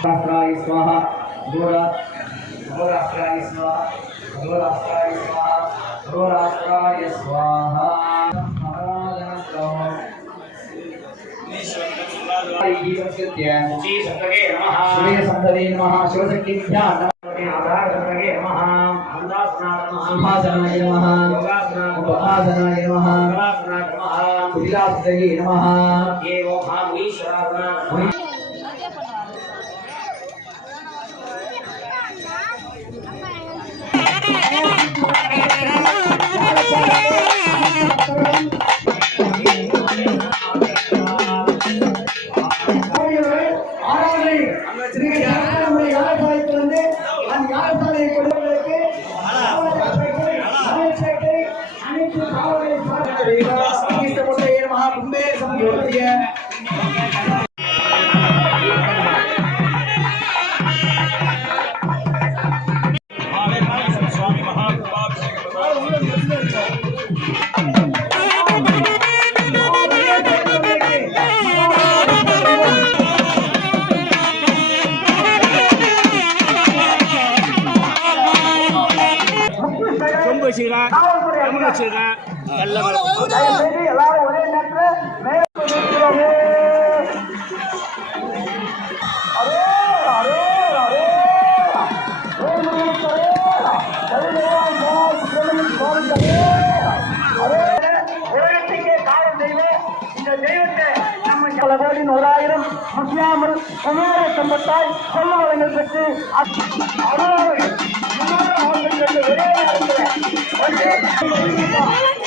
सहस्राय स्वाहा घोरा घोराष्ट्राय स्वाहा घोराष्ट्राय स्वाहा घोराष्ट्राय स्वाहा शिवसंधवे नमः शिवशक्तिभ्यां आधारसंधवे नमः सुभासनाय नमः उपहासनाय नमः कुटिलासदये नमः एवं भावी शरणा ஆறாவது நீங்க யாருடைய யாழ்ப்பாணத்திலிருந்து அந்த யாழ்ப்பாணை கொடுப்பதற்கு அனைத்து காவலை மகா கும்பே சமூகத்திய சொம்பு சீரா வச்சுக்கிறேன். தமிழ் வச்சுக்கிறேன். எல்லாரும் ஒரே பல கோடியின் ஒரு ஆயிரம் முஸ்லாமல் குமார சம்பத்தாய் சொல்ல வழங்கல் பெற்று 有 钱